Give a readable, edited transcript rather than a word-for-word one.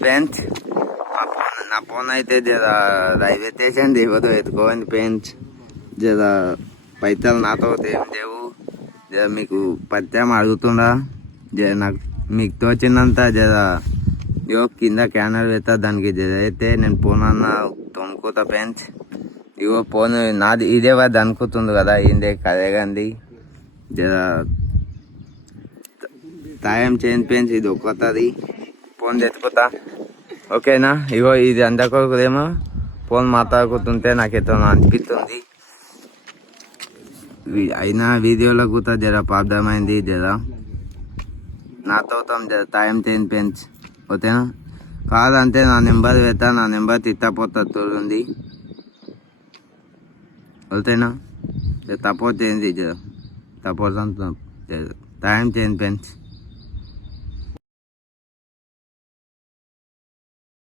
Friends నా phone అయితే జర రైల్వే స్టేషన్ దిగదు ఎత్తుకోండి ఫ్రెండ్స్. జర పైసలు నాతో ఏం లేవు. జర మీకు పరిచయం అడుగుతుండా. జర నాకు మీకు తోచినంత జర కింద క్యానర్ పెడతా, దానికి జర అయితే నేను ఫోన్ అన్న తొమ్ముకుతా ఫ్రెండ్స్. ఫోన్ నాది ఇదే వాది అనుకుతుంది కదా, ఇందే కదేగండి. జర సాయం చేయండి ఫ్రెండ్స్. ఇది ఒక్కది ఫోన్ తెచ్చుకుంటా, ఓకేనా? ఇది అందరికేమో ఫోన్ మాట్లాడుకుంటుంటే నాకైతే అనిపిస్తుంది. అయినా వీడియోలో కూడా జర ప్రాబ్లమైంది. జర నాతో జర సాయం చేయండి ఫ్రెండ్స్, ఓకేనా? కాదంటే నా నెంబర్ పెడతా, నా నెంబర్ తిట్టపోతా చూడండి, ఓకేనా? సపోర్ట్ చేయండి, జర సపోర్ట్ సాయం చేయండి ఫ్రెండ్స్.